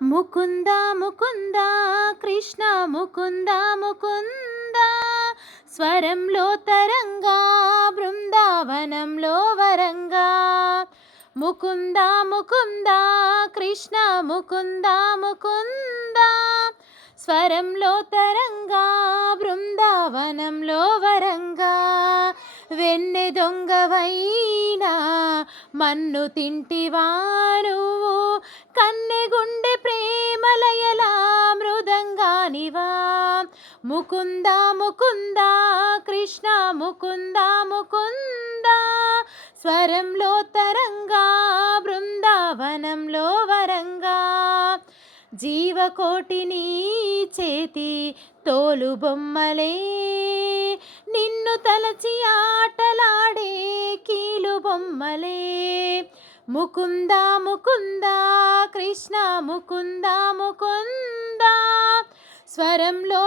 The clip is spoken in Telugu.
ముకుంద ముకుంద కృష్ణ ముకుంద ముకుంద స్వరంలో తరంగా బృందావనంలో వరంగా ముకుంద ముకుంద కృష్ణ ముకుంద ముకుంద స్వరంలో తరంగా బృందావనంలో వరంగా వెన్నె దొంగవైనా మన్ను తింటివా నువ్వు కన్నె గుండె ప్రేమలయలా మృదంగానివా ముకుంద ముకుంద కృష్ణ ముకుంద ముకుంద స్వరంలో తరంగా బృందావనంలో వరంగా జీవకోటిని చేతి తోలు బొమ్మలే నిన్ను తలచి ఆటలాడే కీలు బొమ్మలే ముకుంద ముకుంద కృష్ణ ముకుంద ముకుంద స్వరంలో